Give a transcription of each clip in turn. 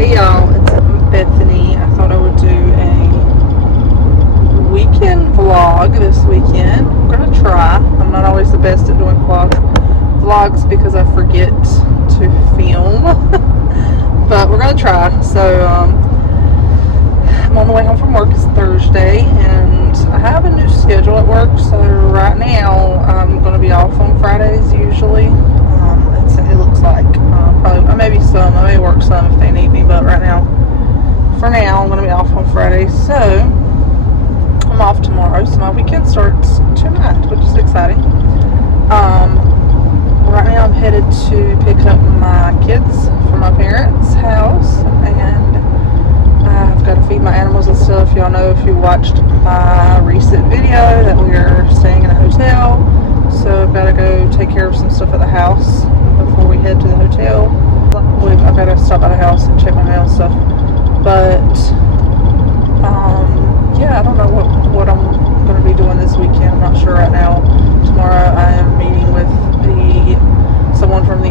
Hey y'all, it's Bethany. I thought I would do a weekend vlog this weekend. I'm gonna try. I'm not always the best at doing vlogs because I forget to film. But we're gonna try. So I'm on the way home from work. It's Thursday and I have a new schedule at work. So right now I'm gonna be off on Fridays usually. It looks like probably maybe some. I may work some if they need me, but right now, for now, I'm going to be off on Friday. So I'm off tomorrow. So my weekend starts tonight, which is exciting. Right now, I'm headed to pick up my kids from my parents' house, and I've got to feed my animals and stuff. Y'all know if you watched my recent video that we are staying in a hotel. So I've got to go take care of some stuff at the house before we head to the hotel. I've got to stop by the house and check my mail and stuff. But yeah, I don't know what I'm going to be doing this weekend. I'm not sure right now. Tomorrow I am meeting with someone from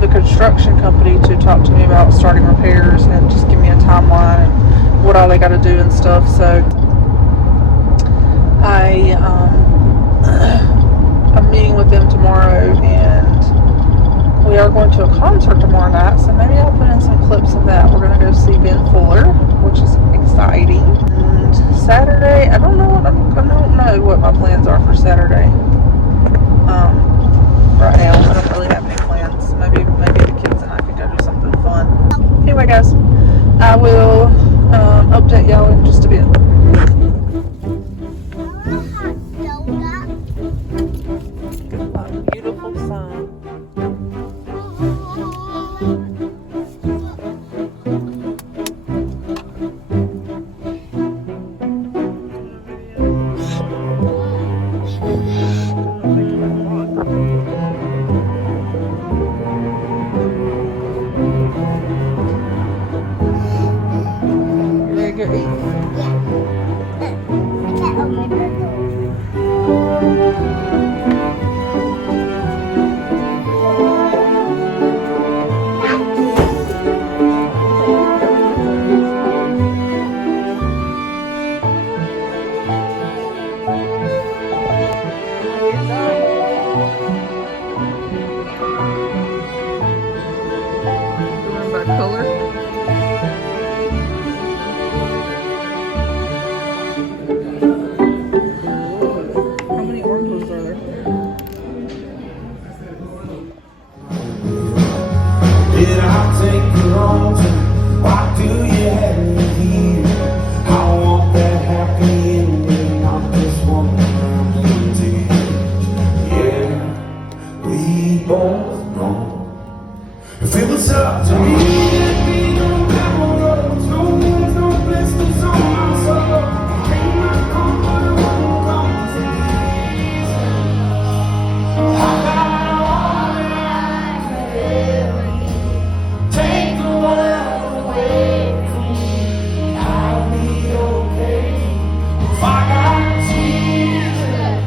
the construction company to talk to me about starting repairs and just give me a timeline and what all they got to do and stuff. So I'm meeting with them tomorrow, and we are going to a concert tomorrow night, so maybe I'll put in some clips of that. We're going to go see Ben Fuller, which is exciting. And Saturday, I don't know what my plans are for Saturday. Right now, I don't really have any plans. Maybe the kids and I could go do something fun. Anyway, guys, I will update y'all in just a bit. Beautiful sun. You ready to go eat? By color. How many oranges are there? Did I take the wrong turn? Why do you have me here? I want that happy ending, not this one around to you. Yeah, we both know. If it was up to me, it'd be no matter what. No words, no blessings on my soul. Ain't my comfort, it won't come to me. I got all that I could ever need. Take the world away from me. I'll be okay if I got Jesus.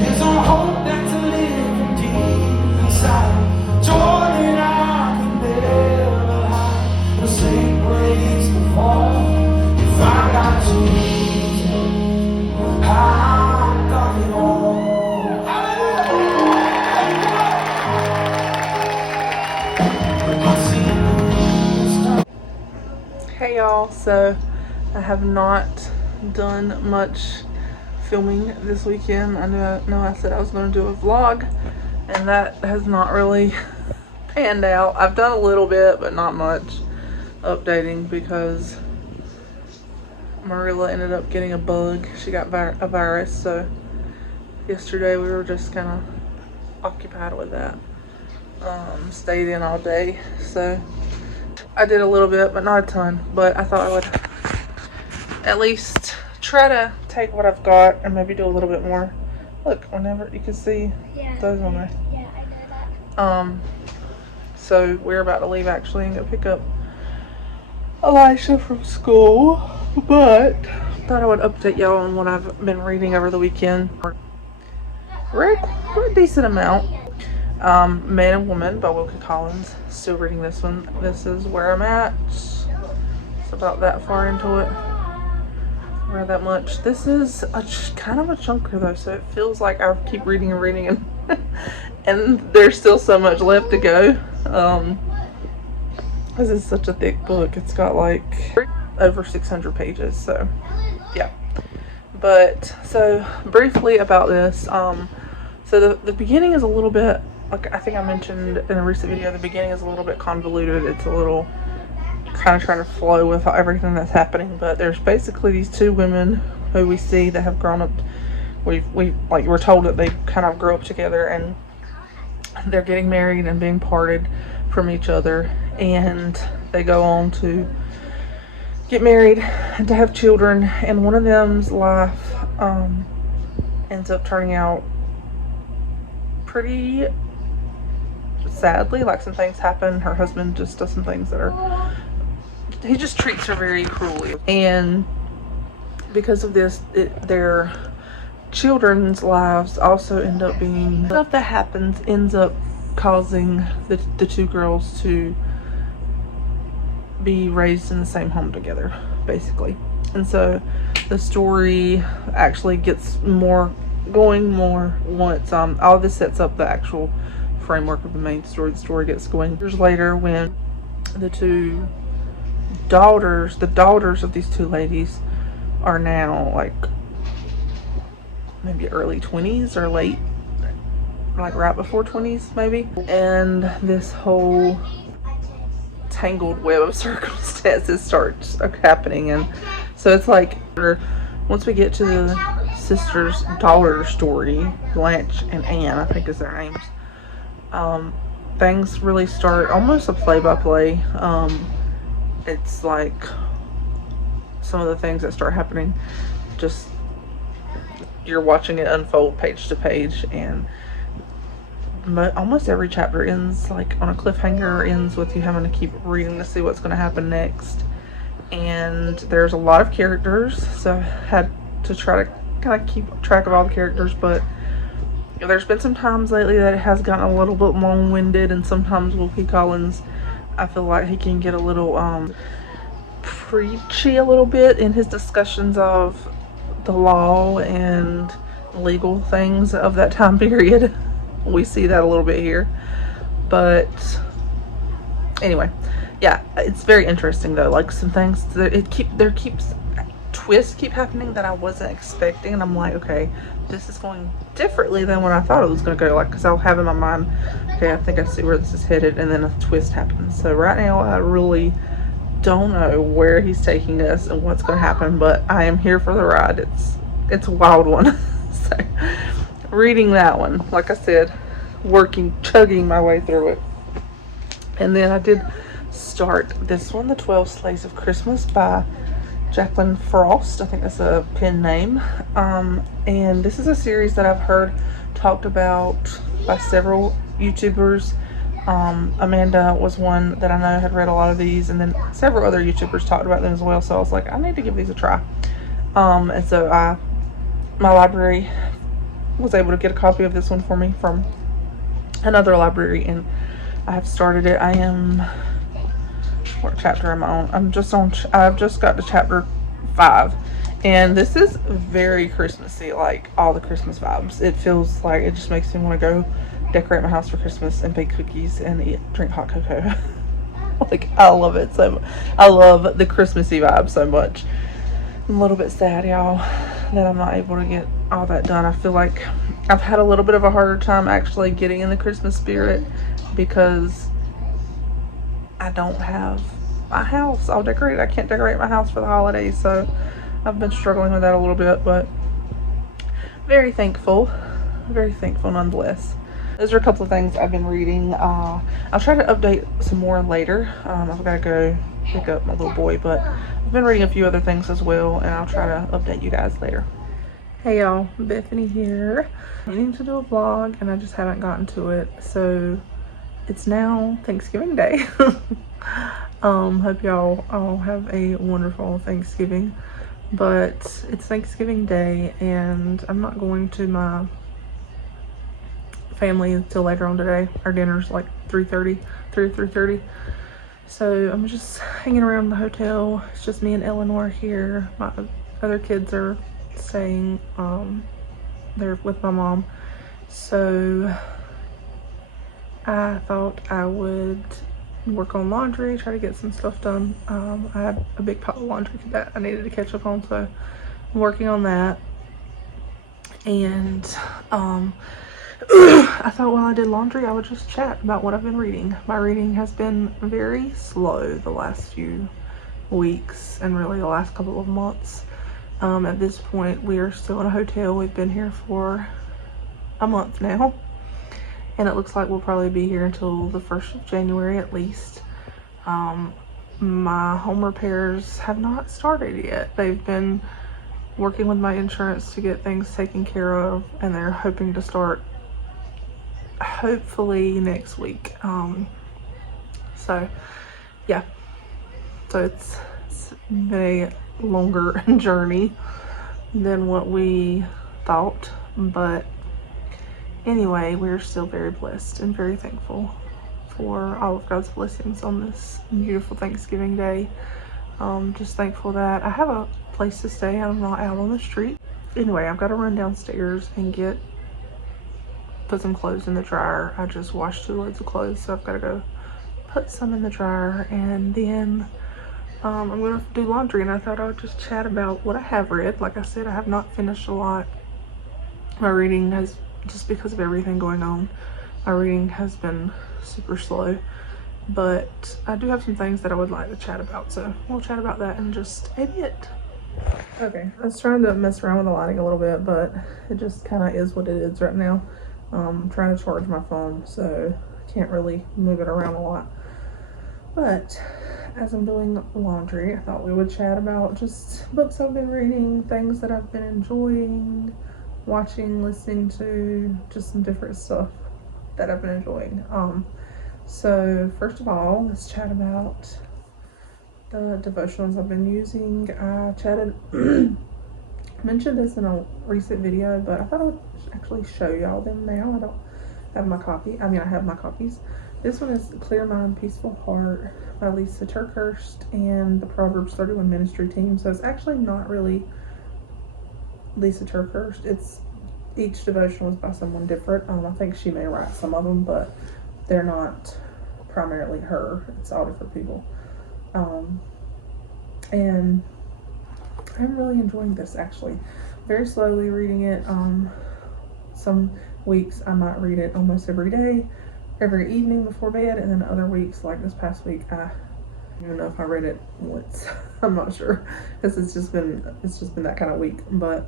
There's a hope that's living deep inside. Joy that I can never hide. The same place to fall. If I got Jesus, I got it all. Hey y'all, so I have not done much filming this weekend. I know I said I was going to do a vlog, and that has not really panned out. I've done a little bit, but not much updating because Marilla ended up getting a bug. She got a virus, so yesterday we were just kind of occupied with that. Stayed in all day, so I did a little bit, but not a ton. But I thought I would at least try to take what I've got and maybe do a little bit more. Look, whenever you can see those on there. Yeah, I know that. So we're about to leave actually and go pick up Elisha from school, but thought I would update y'all on what I've been reading over the weekend. Read a decent amount. Man and Woman by Wilkie Collins. Still reading this one. This is where I'm at. It's about that far into it. Read that much. This is kind of a chunker though, so it feels like I keep reading and reading, and and there's still so much left to go. This is such a thick book. It's got like over 600 pages. So yeah. But so briefly about this. So the beginning is a little bit, like I think I mentioned in a recent video, the beginning is a little bit convoluted. It's a little kind of trying to flow with everything that's happening, but there's basically these two women who we see that have grown up. We're told that they kind of grow up together, and they're getting married and being parted from each other, and they go on to get married and to have children, and one of them's life ends up turning out pretty sadly. Like, some things happen. Her husband just does some things that he just treats her very cruelly, and because of this, their children's lives also end up being, stuff that happens ends up causing the two girls to be raised in the same home together, basically. And so the story actually gets going more once all this sets up the actual framework of the main story. The story gets going years later, when the daughters of these two ladies are now like maybe early 20s or late, like right before 20s maybe, and this whole tangled web of circumstances starts happening. And so it's like, once we get to the sisters' daughter story, Blanche and Anne, I think is their names, things really start almost a play-by-play. It's like some of the things that start happening, just you're watching it unfold page to page, and almost every chapter ends like on a cliffhanger, ends with you having to keep reading to see what's going to happen next. And there's a lot of characters, so I had to try to kind of keep track of all the characters, but there's been some times lately that it has gotten a little bit long-winded, and sometimes Wilkie Collins, I feel like he can get a little preachy a little bit in his discussions of the law and legal things of that time period. We see that a little bit here, but anyway, yeah, it's very interesting though. Like, some things twists keep happening that I wasn't expecting, and I'm like, okay, this is going differently than what I thought it was going to go. Like, because I'll have in my mind, okay, I think I see where this is headed, and then a twist happens. So right now I really don't know where he's taking us and what's going to happen, but I am here for the ride. It's a wild one. So reading that one, like I said, chugging my way through it. And then I did start this one, The 12 Slaves of Christmas by Jacqueline Frost. I think that's a pen name. And this is a series that I've heard talked about by several YouTubers. Amanda was one that I know had read a lot of these, and then several other YouTubers talked about them as well. So I was like, I need to give these a try. And so my library was able to get a copy of this one for me from another library, and I have started it. I am, what chapter am I on? I've just got to chapter 5, and this is very Christmassy, like all the Christmas vibes. It feels like, it just makes me want to go decorate my house for Christmas and bake cookies and drink hot cocoa. Like, I love it so much. I love the Christmassy vibe so much. I'm a little bit sad, y'all, that I'm not able to get all that done. I feel like I've had a little bit of a harder time actually getting in the Christmas spirit, because I don't have my house all decorated. I can't decorate my house for the holidays, so I've been struggling with that a little bit, but very thankful nonetheless. Those are a couple of things I've been reading. I'll try to update some more later. I've got to go pick up my little boy, but I've been reading a few other things as well, and I'll try to update you guys later. Hey y'all, Bethany here. I'm needing to do a vlog, and I just haven't gotten to it. So it's now Thanksgiving Day. Hope y'all all have a wonderful Thanksgiving. But it's Thanksgiving Day, and I'm not going to my family till later on today. Our dinner's like 3:30, 3 or 3:30. So I'm just hanging around the hotel. It's just me and Eleanor here. My other kids are staying, they're with my mom. So I thought I would work on laundry, try to get some stuff done. I had a big pile of laundry that I needed to catch up on, so I'm working on that. And I thought while I did laundry, I would just chat about what I've been reading. My reading has been very slow the last few weeks and really the last couple of months. At this point, we are still in a hotel. We've been here for a month now, and it looks like we'll probably be here until the 1st of January at least. My home repairs have not started yet. They've been working with my insurance to get things taken care of, and they're hoping to start hopefully next week. So yeah, so it's been a longer journey than what we thought, but anyway, we're still very blessed and very thankful for all of God's blessings on this beautiful Thanksgiving Day. Just thankful that I have a place to stay. I'm not out on the street. Anyway, I've got to run downstairs and put some clothes in the dryer. I just washed 2 loads of clothes, so I've got to go put some in the dryer, and then I'm gonna do laundry. And I thought I would just chat about what I have read. Like I said, I have not finished a lot. My reading has, just because of everything going on, my reading has been super slow, but I do have some things that I would like to chat about, so we'll chat about that in just a bit. Okay, I was trying to mess around with the lighting a little bit, but it just kind of is what it is right now. I'm trying to charge my phone, so I can't really move it around a lot. But as I'm doing laundry, I thought we would chat about just books I've been reading, things that I've been enjoying, watching, listening to, just some different stuff that I've been enjoying. So first of all, let's chat about the devotionals I've been using. I chatted, mentioned this in a recent video, but I thought I would actually show y'all them now. I don't have my copy. I mean, I have my copies. This one is Clear Mind, Peaceful Heart by Lisa Turkhurst and the Proverbs 31 Ministry Team. So it's actually not really Lisa Turkhurst. It's each devotional is by someone different. I think she may write some of them, but they're not primarily her. It's all different people. And I'm really enjoying this, actually. Very slowly reading it. Some weeks I might read it almost every day, every evening before bed, and then other weeks, like this past week, I don't even know if I read it once. I'm not sure, because it's just been that kind of week. But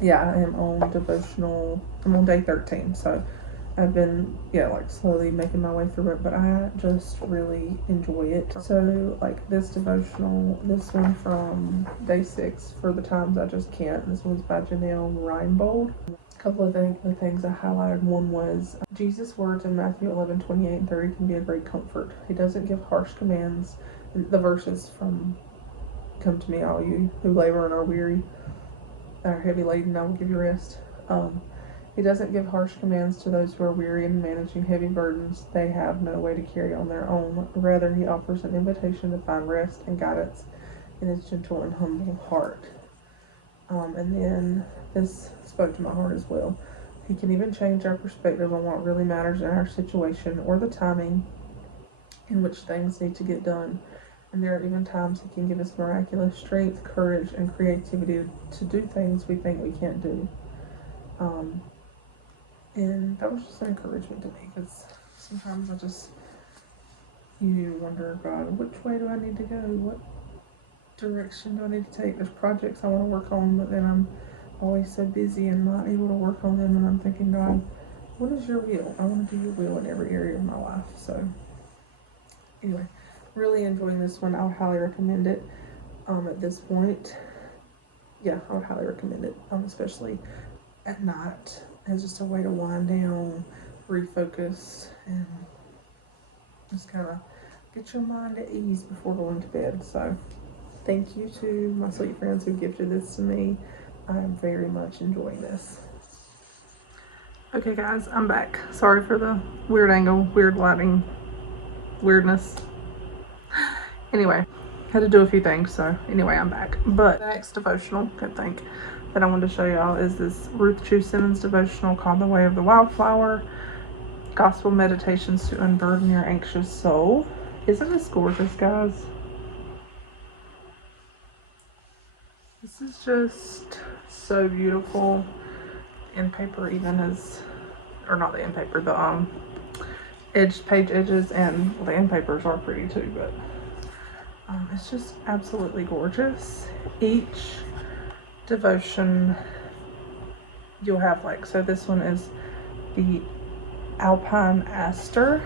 yeah, I am on devotional. I'm on day 13, so I've been, like slowly making my way through it, but I just really enjoy it. So like this devotional, this one from day 6, For the Times I Just Can't. This one's by Janelle Reinbold. A couple of the things I highlighted. One was Jesus' words in Matthew 11:28 and 30 can be a great comfort. He doesn't give harsh commands. The verses from "Come to me, all you who labor and are weary, and are heavy laden, I will give you rest." He doesn't give harsh commands to those who are weary and managing heavy burdens they have no way to carry on their own. Rather, he offers an invitation to find rest and guidance in his gentle and humble heart. And then this spoke to my heart as well. He can even change our perspective on what really matters in our situation or the timing in which things need to get done. And there are even times he can give us miraculous strength, courage, and creativity to do things we think we can't do. And that was just an encouragement to me, because sometimes you wonder, God, which way do I need to go? What direction do I need to take? There's projects I want to work on, but then I'm always so busy and not able to work on them, and I'm thinking, God, what is your will? I want to do your will in every area of my life. So anyway, really enjoying this one. I would highly recommend it. At this point, I would highly recommend it, especially at night, as just a way to wind down, refocus, and just kind of get your mind at ease before going to bed. So thank you to my sweet friends who gifted this to me. I'm very much enjoying this. Okay guys, I'm back. Sorry for the weird angle, weird lighting, weirdness. Anyway, had to do a few things, so anyway, I'm back. But the next devotional, good think, that I wanted to show y'all is this Ruth Chu Simmons devotional called The Way of the Wildflower, Gospel Meditations to Unburden Your Anxious Soul. Isn't this gorgeous, guys? This is just so beautiful. In paper even is, or not the in paper, the page edges, and well, the in papers are pretty too, but it's just absolutely gorgeous. Each devotion you'll have like, so this one is the Alpine Aster,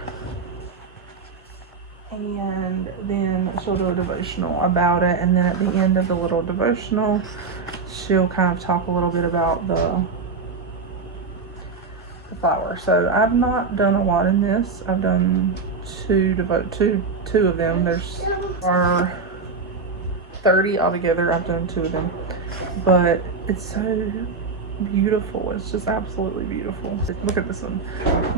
and then she'll do a devotional about it, and then at the end of the little devotional she'll kind of talk a little bit about the flower. So I've not done a lot in this. I've done two of them. There's are 30 altogether. I've done 2 of them, but it's so beautiful. It's just absolutely beautiful. Look at this one,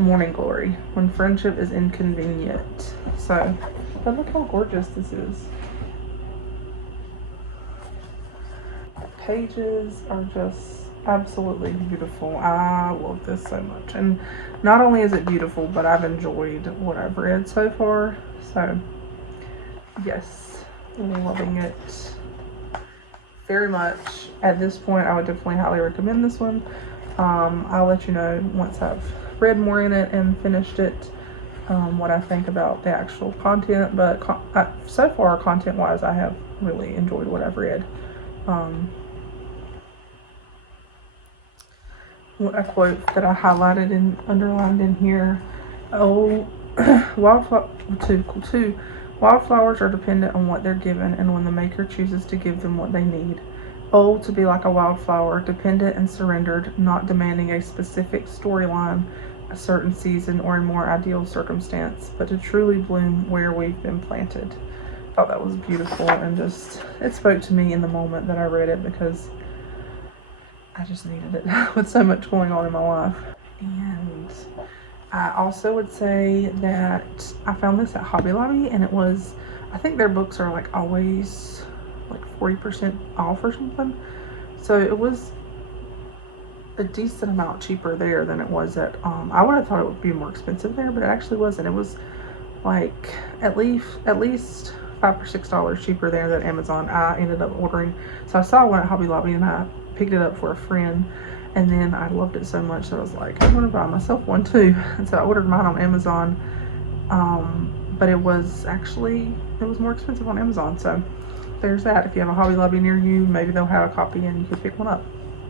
Morning Glory, when friendship is inconvenient. So, but look how gorgeous this is. The pages are just absolutely beautiful. I love this so much, and not only is it beautiful, but I've enjoyed what I've read so far. So yes, I'm loving it very much. At this point I would definitely highly recommend this one. I'll let you know once I've read more in it and finished it, what I think about the actual content, but so far content wise I have really enjoyed what I've read. A quote that I highlighted and underlined in here. Wildflowers are dependent on what they're given, and when the maker chooses to give them what they need. Oh, to be like a wildflower, dependent and surrendered, not demanding a specific storyline, a certain season, or a more ideal circumstance, but to truly bloom where we've been planted. I thought that was beautiful, and just, it spoke to me in the moment that I read it, because I just needed it with so much going on in my life. And I also would say that I found this at Hobby Lobby, and it was, I think their books are like always like 40% off or something. So it was a decent amount cheaper there than it was at, I would have thought it would be more expensive there, but it actually wasn't. It was like at least $5 or $6 cheaper there than Amazon. I ended up ordering, so I saw one at Hobby Lobby and I picked it up for a friend, and then I loved it so much that I was like, I'm gonna buy myself one too. And so I ordered mine on Amazon, but it was more expensive on Amazon. So there's that. If you have a Hobby Lobby near you, maybe they'll have a copy and you can pick one up.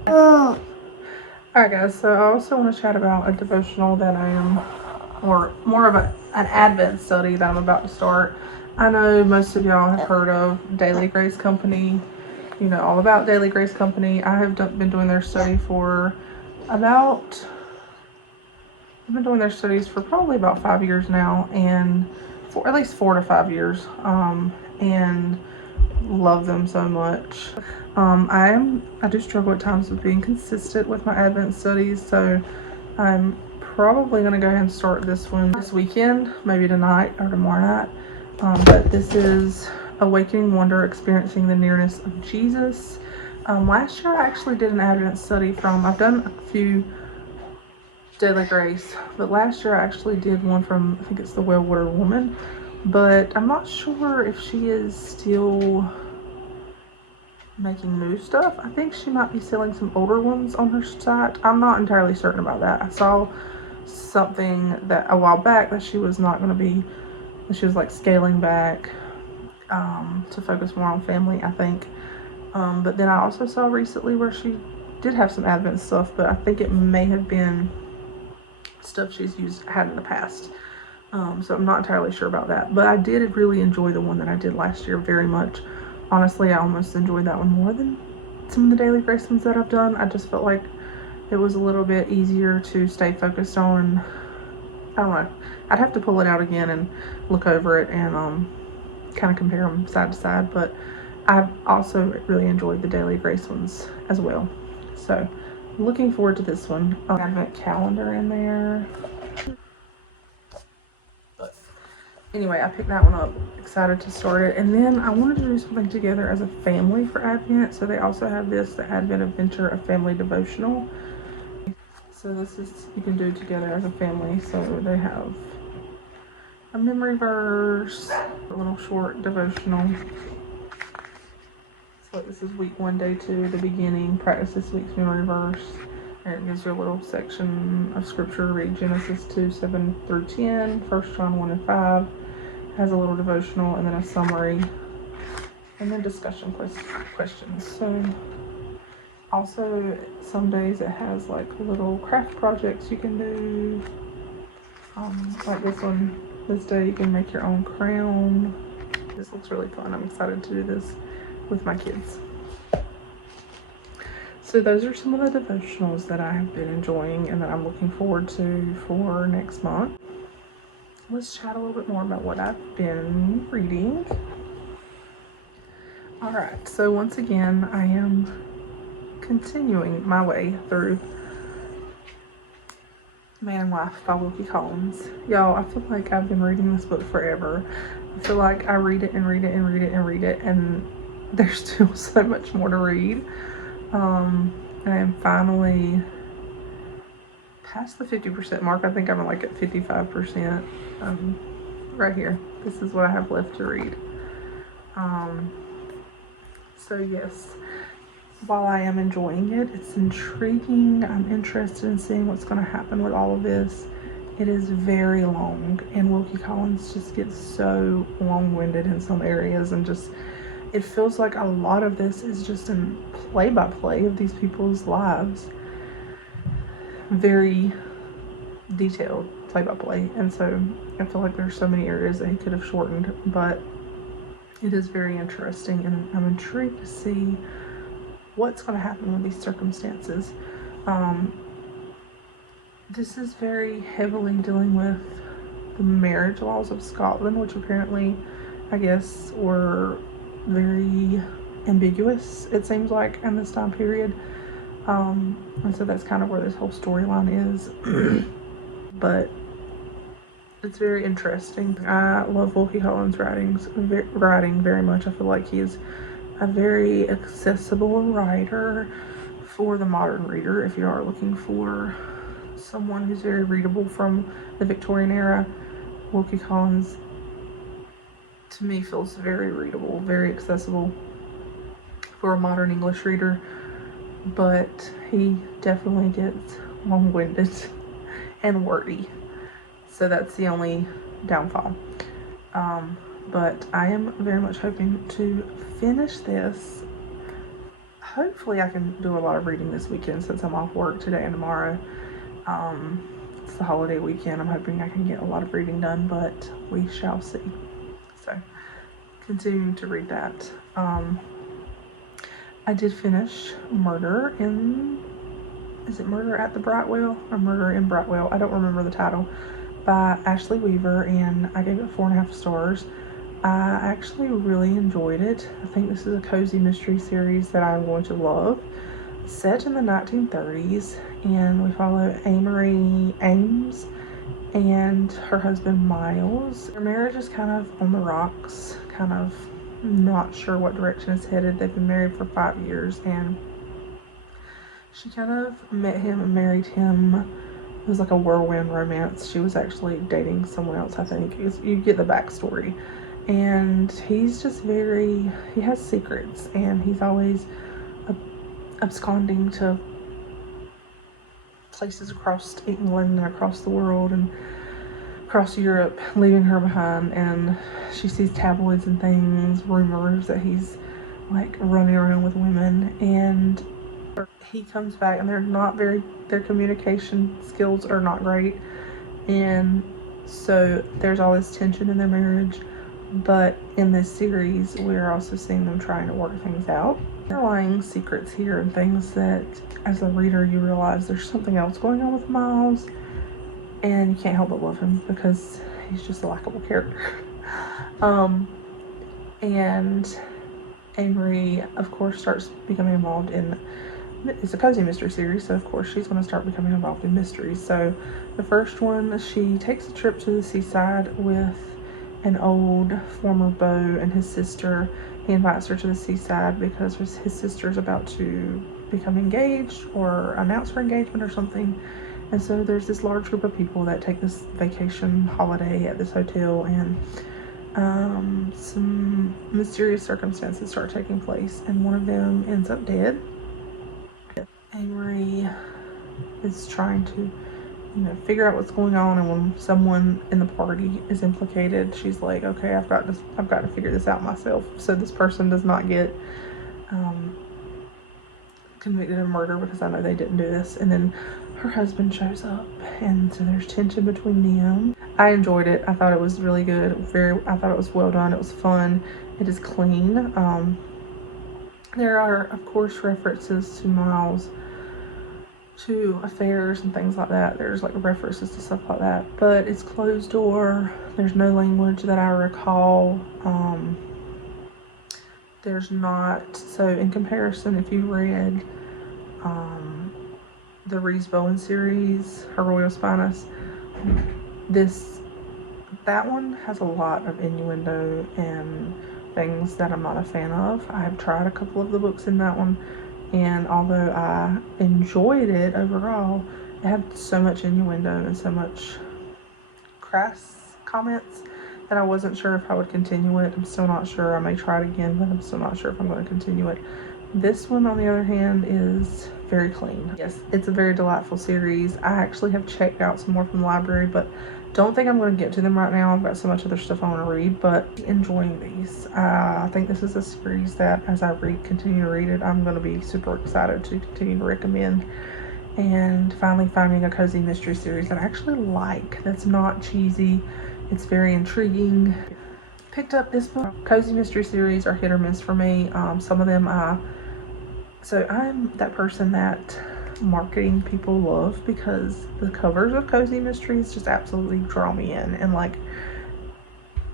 Alright guys, so I also want to chat about a devotional that I am, or more of an Advent study that I'm about to start. I know most of y'all have heard of Daily Grace Company. You know all about Daily Grace Company. I have been doing their study for about, I've been doing their studies for probably about 5 years now, and for at least 4 to 5 years, and love them so much. I do struggle at times with being consistent with my Advent studies, so I'm probably going to go ahead and start this one this weekend, maybe tonight or tomorrow night. But this is Awakening Wonder, Experiencing the Nearness of Jesus. Last year I actually did an Advent study from, I've done a few Daily Grace, but last year I actually did one from, I think it's the Well-Water Woman, but I'm not sure if she is still making new stuff. I think she might be selling some older ones on her site. I'm not entirely certain about that. I saw something that a while back that she was not going to be, she was like scaling back to focus more on family, I think. But then I also saw recently where she did have some Advent stuff, but I think it may have been stuff she's had in the past. So I'm not entirely sure about that, but I did really enjoy the one that I did last year very much. Honestly, I almost enjoyed that one more than some of the Daily Grace ones that I've done. I just felt like it was a little bit easier to stay focused on. I don't know. I'd have to pull it out again and look over it and kind of compare them side to side, but I've also really enjoyed the Daily Grace ones as well. So looking forward to this one. Advent calendar in there. But anyway, I picked that one up. Excited to start it. And then I wanted to do something together as a family for Advent. So they also have this, the Advent Adventure, a family devotional. So this is, you can do together as a family. So they have a memory verse, a little short devotional. So this is week 1, day 2, the beginning. Practice this week's memory verse. And it gives you a little section of scripture. Read Genesis 2, 7 through 10, 1 John 1 and 5. Has a little devotional and then a summary. And then discussion questions. So also some days it has like little craft projects you can do. Like this one, this day you can make your own crown. This looks really fun. I'm excited to do this with my kids. So those are some of the devotionals that I have been enjoying and that I'm looking forward to for next month. Let's chat a little bit more about what I've been reading. All right, so once again, I am continuing my way through Man and Wife by Wilkie Collins. Y'all, I feel like I've been reading this book forever. I feel like I read it and read it and read it and read it, and there's still so much more to read. I am finally past the 50% mark. I think I'm like at 55%. Right here. This is what I have left to read. So yes, while I am enjoying it, it's intriguing. I'm interested in seeing what's going to happen with all of this. It is very long, and Wilkie Collins just gets so long-winded in some areas, and just it feels like a lot of this is just a play-by-play of these people's lives. Very detailed play-by-play, and so I feel like there's so many areas that he could have shortened, but it is very interesting, and I'm intrigued to see what's going to happen with these circumstances. This is very heavily dealing with the marriage laws of Scotland, which apparently, I guess, were very ambiguous, it seems like, in this time period. And so that's kind of where this whole storyline is. But it's very interesting. I love Wilkie Collins' writing very much. I feel like he's a very accessible writer for the modern reader. If you are looking for someone who's very readable from the Victorian era, Wilkie Collins, to me, feels very readable, very accessible for a modern English reader. But he definitely gets long-winded and wordy, so that's the only downfall. But I am very much hoping to finish this. Hopefully I can do a lot of reading this weekend since I'm off work today and tomorrow. It's the holiday weekend. I'm hoping I can get a lot of reading done, but we shall see. So continuing to read that. I did finish Murder at the Brightwell or Murder in Brightwell? I don't remember the title, by Ashley Weaver, and I gave it 4.5 stars. I actually really enjoyed it. I think this is a cozy mystery series that I'm going to love. Set in the 1930s, and we follow Amory Ames and her husband Miles. Their marriage is kind of on the rocks, kind of not sure what direction it's headed. They've been married for 5 years, and she kind of met him and married him. It was like a whirlwind romance. She was actually dating someone else, I think. You get the backstory. And he's just he has secrets, and he's always absconding to places across England and across the world and across Europe, leaving her behind. And she sees tabloids and things, rumors that he's like running around with women, and he comes back, and their communication skills are not great, and so there's all this tension in their marriage. But in this series, we're also seeing them trying to work things out. Underlying secrets here, and things that as a reader you realize there's something else going on with Miles, and you can't help but love him because he's just a likable character. And Amory, of course, starts becoming involved in it's a cozy mystery series, so of course she's going to start becoming involved in mysteries. So the first one, she takes a trip to the seaside with an old former beau and his sister. He invites her to the seaside because his sister's about to become engaged or announce her engagement or something. And so there's this large group of people that take this vacation holiday at this hotel, and some mysterious circumstances start taking place, and one of them ends up dead. Amory is trying to, figure out what's going on, and when someone in the party is implicated, she's like, okay, I've got to figure this out myself, so this person does not get convicted of murder, because I know they didn't do this. And then her husband shows up, and so there's tension between them. I enjoyed it. I thought it was really good. I thought it was well done. It was fun. It is clean. There are, of course, references to Miles, to affairs and things like that. There's like references to stuff like that, but it's closed door. There's no language that I recall. There's not, so in comparison, if you read the Reese Bowen series, Her Royal Spinus, that one has a lot of innuendo and things that I'm not a fan of. I have tried a couple of the books in that one, and although I enjoyed it overall, it had so much innuendo and so much crass comments that I wasn't sure if I would continue it. I'm still not sure. I may try it again, but I'm still not sure if I'm going to continue it. This one, on the other hand, is very clean. Yes, it's a very delightful series. I actually have checked out some more from the library, but don't think I'm going to get to them right now. I've got so much other stuff I want to read, but enjoying these. I think this is a series that, as I continue to read it, I'm going to be super excited to continue to recommend. And finally finding a cozy mystery series that I actually like, that's not cheesy. It's very intriguing. Picked up this book. Cozy mystery series are hit or miss for me. Some of them so I'm that person that marketing people love, because the covers of cozy mysteries just absolutely draw me in. And like,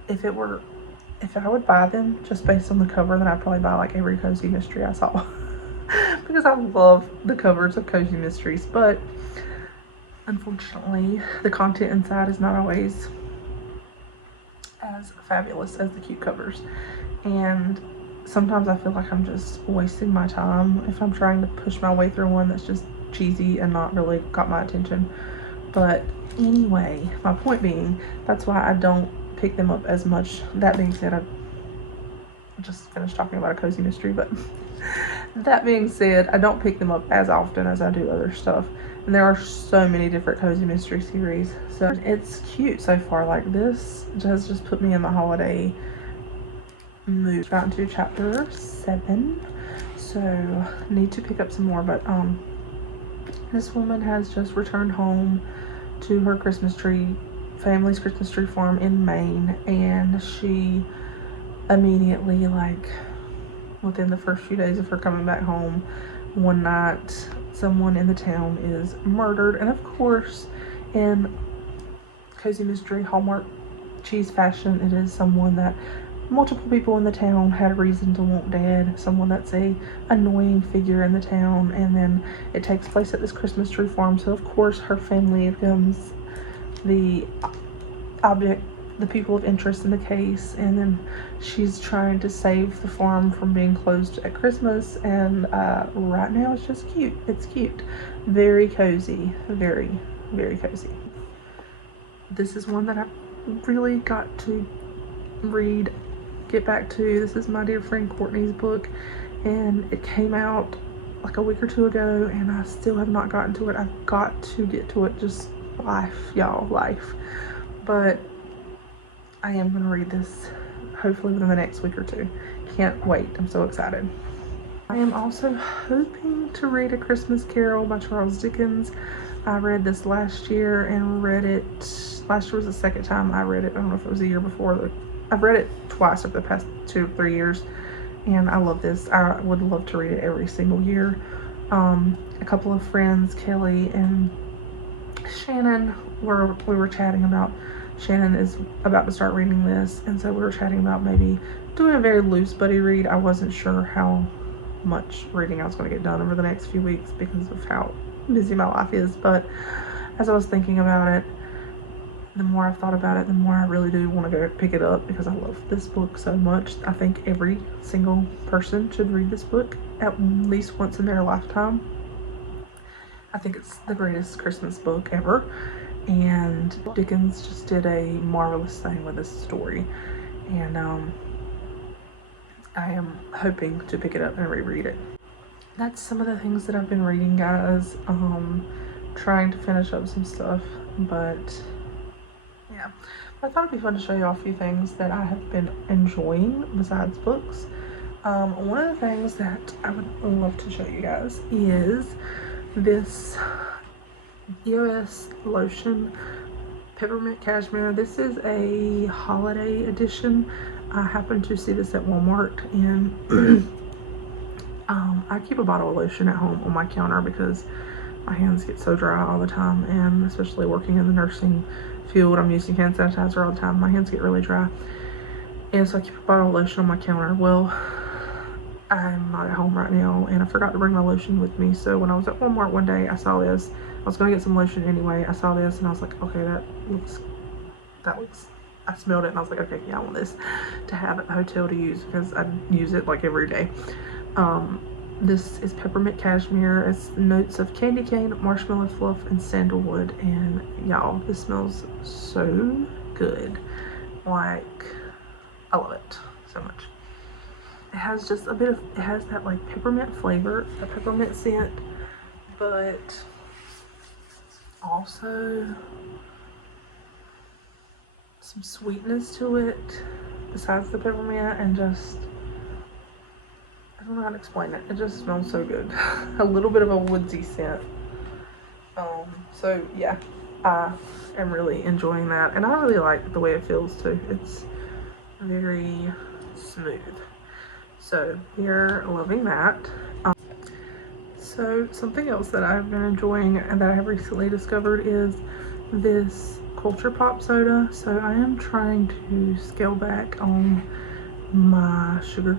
if I would buy them just based on the cover, then I'd probably buy like every cozy mystery I saw. Because I love the covers of cozy mysteries, but unfortunately the content inside is not always as fabulous as the cute covers, and sometimes I feel like I'm just wasting my time if I'm trying to push my way through one that's just cheesy and not really got my attention. But anyway, my point being, that's why I don't pick them up as much. That being said, I just finished talking about a cozy mystery, but that being said, I don't pick them up as often as I do other stuff. And there are so many different cozy mystery series, so it's cute so far. Like, this has just put me in the holiday mood. Got into chapter 7, so need to pick up some more. But this woman has just returned home to her family's Christmas tree farm in Maine, and she immediately, like within the first few days of her coming back home, one night someone in the town is murdered. And of course, in cozy mystery Hallmark cheese fashion, it is someone that multiple people in the town had a reason to want dead, someone that's a annoying figure in the town. And then it takes place at this Christmas tree farm, so of course her family becomes the object, the people of interest in the case. And then she's trying to save the farm from being closed at Christmas, and right now it's just cute. It's cute, very cozy, very, very cozy. This is one that I really got to get back to. This is my dear friend Courtney's book, and it came out like a week or two ago, and I still have not gotten to it. I've got to get to it. Just life, y'all, life. But I am going to read this hopefully within the next week or two. Can't wait. I'm so excited. I am also hoping to read A Christmas Carol by Charles Dickens. I read this last year and read it, last year was the second time I read it. I don't know if it was the year before. I've read it twice over the past 2 or 3 years, and I love this. I would love to read it every single year. A couple of friends, Kelly and Shannon, we were chatting about, Shannon is about to start reading this, and so we were chatting about maybe doing a very loose buddy read. I wasn't sure how much reading I was going to get done over the next few weeks because of how busy my life is. But as I was thinking about it, the more I've thought about it, the more I really do want to go pick it up because I love this book so much. I think every single person should read this book at least once in their lifetime. I think it's the greatest Christmas book ever, and Dickens just did a marvelous thing with this story, and I am hoping to pick it up and reread it. That's some of the things that I've been reading, guys. Trying to finish up some stuff, but yeah. But I thought it'd be fun to show you all a few things that I have been enjoying besides books. One of the things that I would love to show you guys is this EOS lotion, peppermint cashmere. This is a holiday edition. I happened to see this at Walmart, and I keep a bottle of lotion at home on my counter because my hands get so dry all the time, and especially working in the nursing field, I'm using hand sanitizer all the time. My hands get really dry, and so I keep a bottle of lotion on my counter. Well, I'm not at home right now, and I forgot to bring my lotion with me. So when I was at Walmart one day, I saw this. I was gonna get some lotion anyway. I saw this and I was like, okay, that looks, I smelled it and I was like, okay, yeah, I want this to have at the hotel to use because I use it like every day. This is peppermint cashmere. It's notes of candy cane, marshmallow fluff, and sandalwood. And y'all, this smells so good. Like, I love it so much. It has just a bit of, it has that like peppermint flavor, a peppermint scent, but also some sweetness to it besides the peppermint, and just, I don't know how to explain it. It just smells so good. A little bit of a woodsy scent. So yeah, I am really enjoying that, and I really like the way it feels too. It's very smooth. So we're loving that. So something else that I've been enjoying and that I have recently discovered is this Culture Pop soda. So I am trying to scale back on my sugar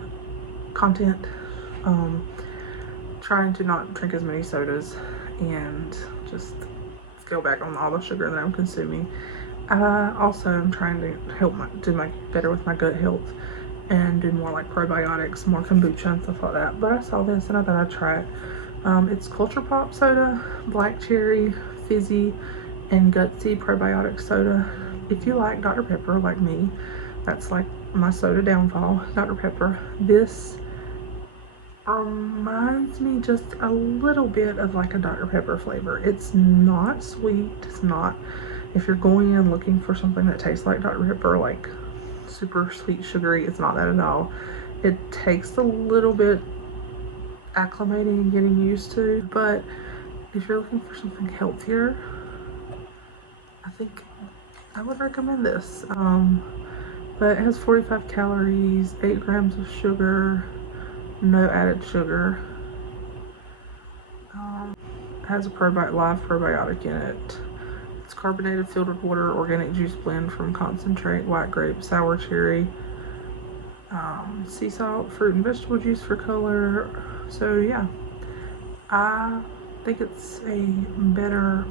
content, trying to not drink as many sodas and just scale back on all the sugar that I'm consuming. I also am trying to help do better with my gut health and do more like probiotics, more kombucha and stuff like that. But I saw this and I thought I'd try it. It's Culture Pop soda, black cherry, fizzy, and gutsy probiotic soda. If you like Dr. Pepper like me, that's like my soda downfall, Dr. Pepper. This reminds me just a little bit of like a Dr. Pepper flavor. It's not sweet. It's not, if you're going in looking for something that tastes like Dr. Pepper, like super sweet, sugary, it's not that at all. It takes a little bit acclimating and getting used to, but if you're looking for something healthier, I think I would recommend this. But it has 45 calories, 8 grams of sugar, no added sugar. It has a live probiotic in it. It's carbonated filtered water, organic juice blend from concentrate, white grape, sour cherry, sea salt, fruit and vegetable juice for color. So yeah, I think it's a better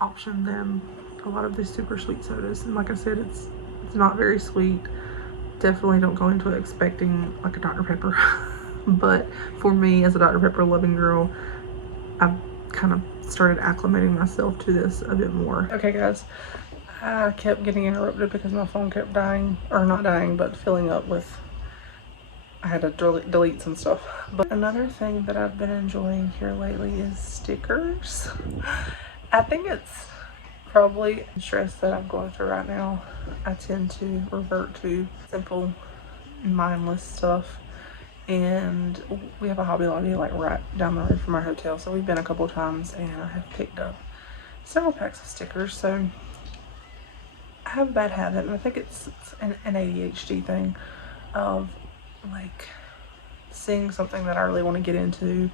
option than a lot of these super sweet sodas. And like I said, it's not very sweet. Definitely don't go into it expecting like a Dr. Pepper. But for me, as a Dr. Pepper loving girl, I've kind of started acclimating myself to this a bit more. Okay guys, I kept getting interrupted because my phone kept dying, or not dying, but filling up with, I had to delete some stuff. But another thing that I've been enjoying here lately is stickers. I think it's probably stress that I'm going through right now. I tend to revert to simple, mindless stuff. And we have a Hobby Lobby like right down the road from our hotel, so we've been a couple times and I have picked up several packs of stickers. So I have a bad habit, and I think it's an ADHD thing of like seeing something that I really want to get into.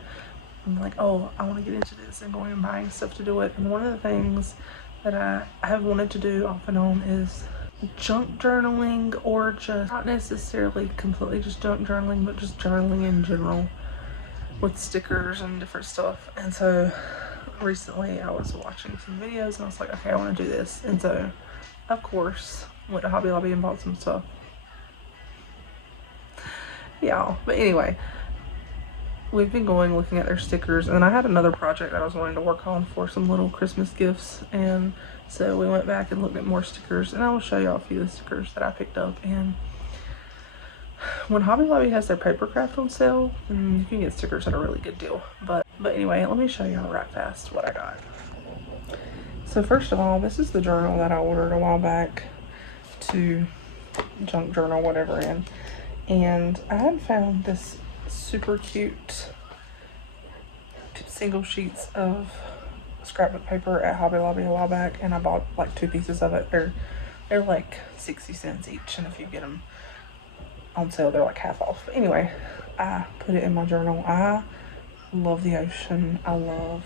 I'm like, oh, I want to get into this, and going and buying stuff to do it. And one of the things that I have wanted to do off and on is junk journaling, or just not necessarily completely just junk journaling, but just journaling in general with stickers and different stuff. And so recently I was watching some videos and I was like, okay, I want to do this. And so of course went to Hobby Lobby and bought some stuff. Yeah, but anyway, we've been looking at their stickers, and I had another project I was wanting to work on for some little Christmas gifts, and so we went back and looked at more stickers, and I will show y'all a few of the stickers that I picked up. And when Hobby Lobby has their paper craft on sale, you can get stickers at a really good deal. But anyway, let me show y'all right fast what I got. So first of all, this is the journal that I ordered a while back to junk journal whatever in. And I had found this super cute single sheets of scrapbook paper at Hobby Lobby a while back, and I bought like 2 pieces of it. They're like 60 cents each, and if you get them on sale, they're like half off. But anyway, I put it in my journal. I love the ocean. I love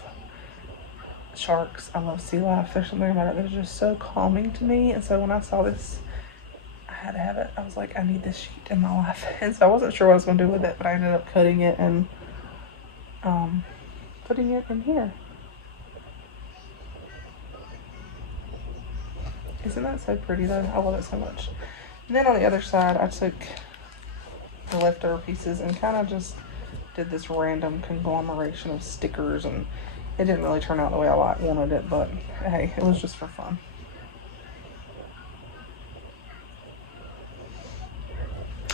sharks. I love sea life. There's something about it that's just so calming to me. And so when I saw this, I had to have it. I was like, I need this sheet in my life. And so I wasn't sure what I was going to do with it, but I ended up cutting it and putting it in here. Isn't that so pretty though? I love it so much. And then on the other side, I took the leftover pieces and kind of just did this random conglomeration of stickers, and it didn't really turn out the way I wanted it, but hey, it was just for fun.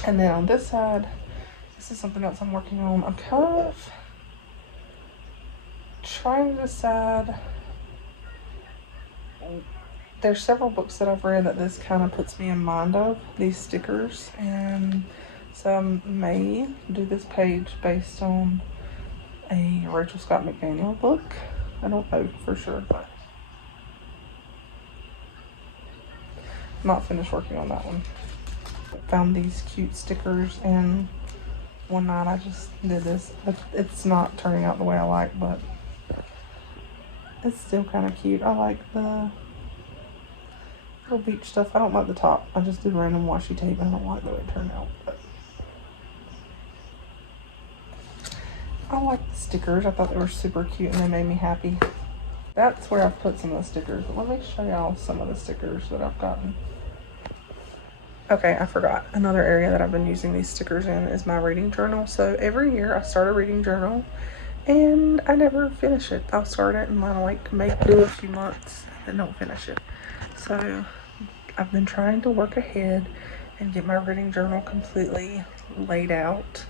And then on this side, this is something else I'm working on. I'm kind of trying to decide. There's several books that I've read that this kind of puts me in mind of, these stickers. And so I may do this page based on a Rachel Scott McDaniel book. I don't know for sure, but I'm not finished working on that one. Found these cute stickers, and one night I just did this. It's not turning out the way I like, but it's still kind of cute. I like the little beach stuff. I don't like the top. I just did random washi tape, and I don't like the way it turned out. But I like the stickers. I thought they were super cute, and they made me happy. That's where I've put some of the stickers. But let me show y'all some of the stickers that I've gotten. Okay, I forgot. Another area that I've been using these stickers in is my reading journal. So every year I start a reading journal and I never finish it. I'll start it and I'll like do a few months and don't finish it. So I've been trying to work ahead and get my reading journal completely laid out.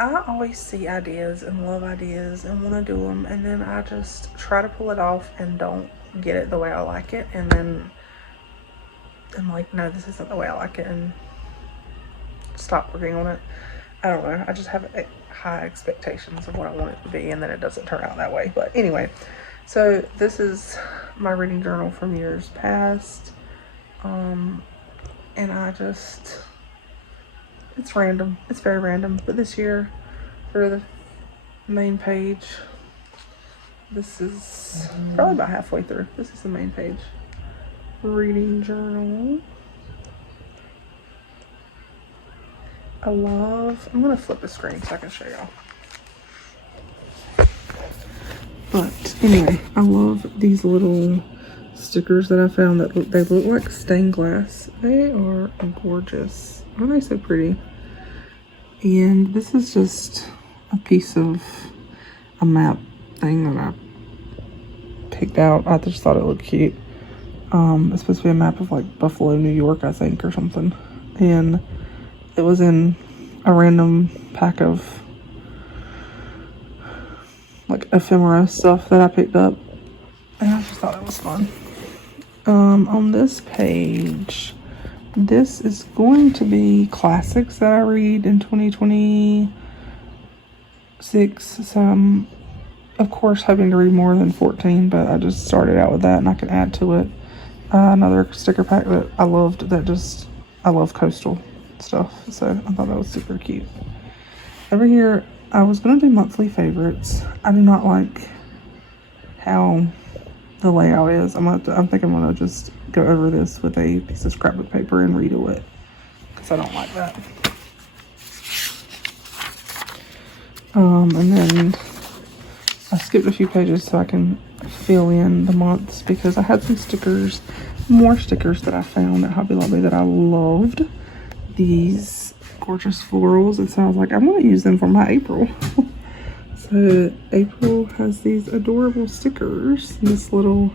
I always see ideas and love ideas and want to do them, and then I just try to pull it off and don't get it the way I like it, and then I'm like, no, this isn't the way I like it, and stop working on it. I don't know. I just have high expectations of what I want it to be, and then it doesn't turn out that way. But anyway, so this is my reading journal from years past. And it's random. It's very random. But this year, for the main page, this is probably about halfway through. This is the main page. Reading journal. I'm gonna flip the screen so I can show y'all. But anyway, I love these little stickers that I found that they look like stained glass. They are gorgeous. Aren't they so pretty? And this is just a piece of a map thing that I picked out. I just thought it looked cute. It's supposed to be a map of like Buffalo, New York, I think, or something. And it was in a random pack of like ephemera stuff that I picked up. And I just thought it was fun. On this page, this is going to be classics that I read in 2026. So I'm, of course, hoping to read more than 14, but I just started out with that and I can add to it. Another sticker pack that I loved I love coastal stuff, so I thought that was super cute. Over here, I was going to do monthly favorites. I do not like how the layout is. I think I'm gonna just go over this with a piece of scrapbook paper and redo it because I don't like that. And then I skipped a few pages so I can fill in the months because I had some stickers, more stickers that I found at Hobby Lobby that I loved. These gorgeous florals, and so I was like, I'm gonna use them for my April. So April has these adorable stickers, this little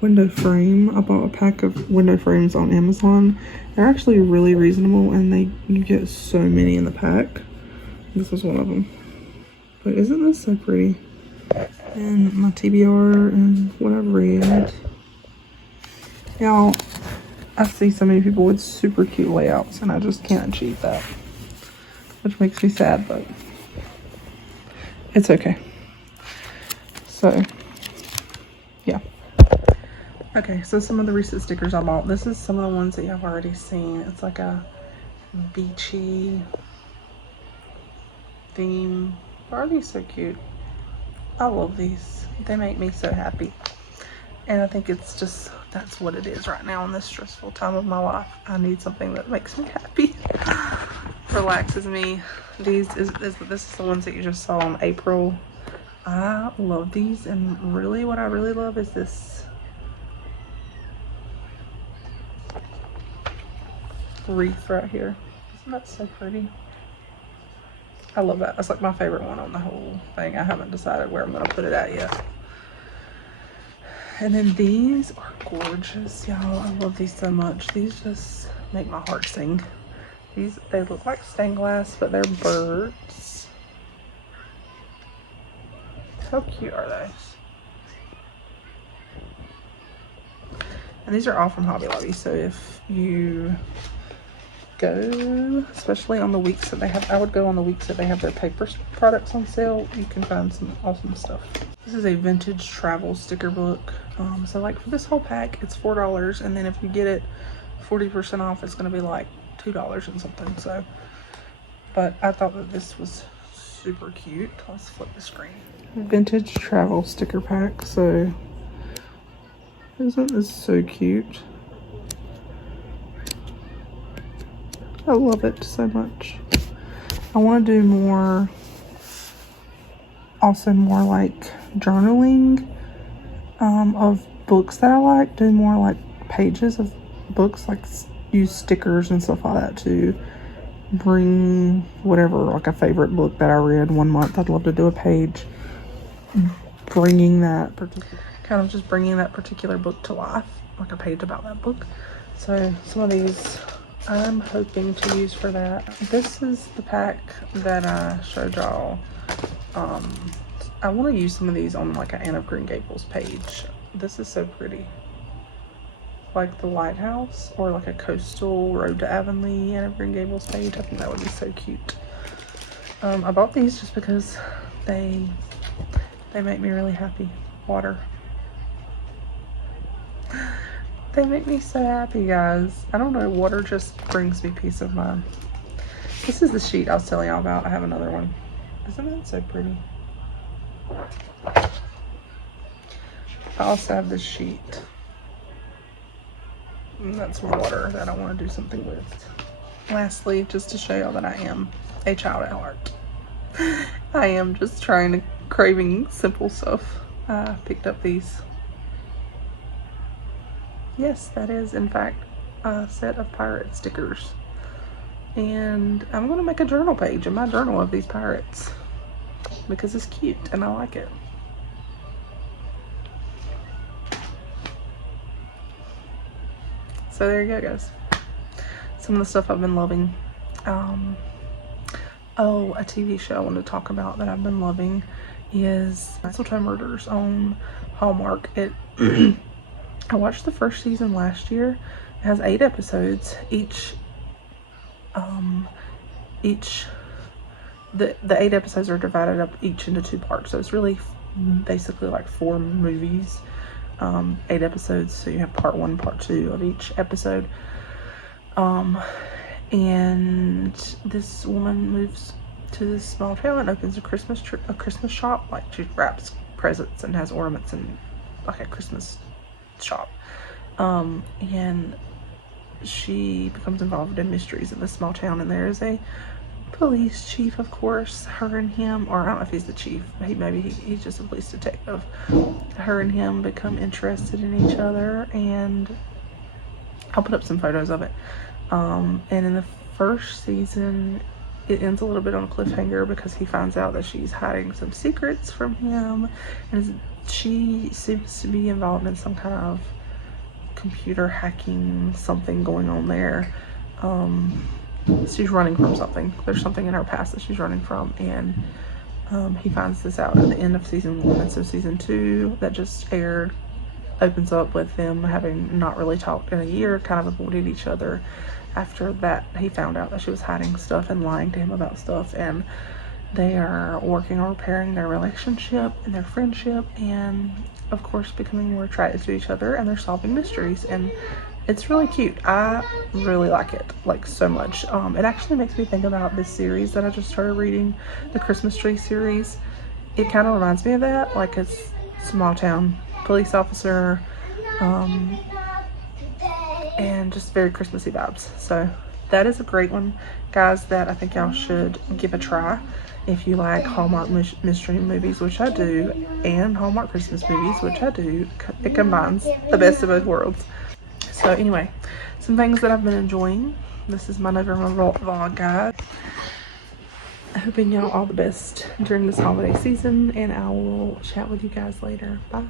window frame. I bought a pack of window frames on Amazon. They're actually really reasonable, and you get so many in the pack. This was one of them. But isn't this so pretty? And my TBR and what I've read. Y'all, I see so many people with super cute layouts, and I just can't achieve that, which makes me sad, but it's okay. So, yeah. Okay, so some of the recent stickers I bought. This is some of the ones that y'all already seen. It's like a beachy theme. Are these so cute? I love these. They make me so happy. And I think it's just, that's what it is right now in this stressful time of my life. I need something that makes me happy. Relaxes me. This is the ones that you just saw in April. I love these, and really what I really love is this wreath right here. Isn't that so pretty? I love that. That's like my favorite one on the whole thing. I haven't decided where I'm gonna put it at yet. And then these are gorgeous, y'all. I love these so much. These just make my heart sing. They look like stained glass, but they're birds. How cute are those? And these are all from Hobby Lobby, so if you go, especially on the weeks that they have, I would go on the weeks that they have their paper products on sale. You can find some awesome stuff. This is a vintage travel sticker book. So like for this whole pack, it's $4, and then if you get it 40% off, it's gonna be like $2 and something. So, but I thought that this was super cute. Let's flip the screen. Vintage travel sticker pack. So, isn't this so cute? I love it so much. I want to do more, also more like journaling of books that I like. Do more like pages of books, like use stickers and stuff like that to bring whatever, like a favorite book that I read one month. I'd love to do a page bringing that particular book to life, like a page about that book. So some of these I'm hoping to use for that. This is the pack that I showed y'all. I want to use some of these on like an Anne of Green Gables page. This is so pretty. Like the lighthouse, or like a coastal road to Avonlea Anne of Green Gables page. I think that would be so cute. I bought these just because they make me really happy. Water. They make me so happy, guys. I don't know, water just brings me peace of mind. This is the sheet I was telling y'all about. I have another one. Isn't that so pretty? I also have this sheet. And that's water that I want to do something with. Lastly, just to show y'all that I am a child at heart. I am just craving simple stuff. I picked up these. Yes, that is in fact a set of pirate stickers. And I'm going to make a journal page in my journal of these pirates because it's cute and I like it. So there you go, guys. Some of the stuff I've been loving. Oh, a TV show I want to talk about that I've been loving is Mistletoe Murders on Hallmark. I watched the first season last year. It has 8 episodes. The 8 episodes are divided up each into 2 parts. So it's really basically like 4 movies. 8 episodes. So you have part 1, part 2 of each episode. And this woman moves to this small town and opens a Christmas shop. Like she wraps presents and has ornaments and like a Christmas shop. And she becomes involved in mysteries in this small town, and there is a police chief, of course. Her and him, or I don't know if he's the chief, he's just a police detective. Her and him become interested in each other, and I'll put up some photos of it. And in the first season, it ends a little bit on a cliffhanger because he finds out that she's hiding some secrets from him, and she seems to be involved in some kind of computer hacking, something going on there. She's running from something. There's something in her past that she's running from, and he finds this out at the end of season 1. And so season 2 that just aired opens up with them having not really talked in a year, kind of avoided each other. After that, he found out that she was hiding stuff and lying to him about stuff, and they are working on repairing their relationship and their friendship, and of course becoming more attracted to each other, and they're solving mysteries, and it's really cute. I really like it, like, so much. It actually makes me think about this series that I just started reading, the Christmas Tree series. It kind of reminds me of that, like a small town police officer, and just very Christmassy vibes. So that is a great one, guys, that I think y'all should give a try if you like Hallmark mystery movies, which I do, and Hallmark Christmas movies, which I do. It combines the best of both worlds. So anyway, some things that I've been enjoying. This is my November vlog, guys. Hoping y'all all the best during this holiday season, and I will chat with you guys later. Bye.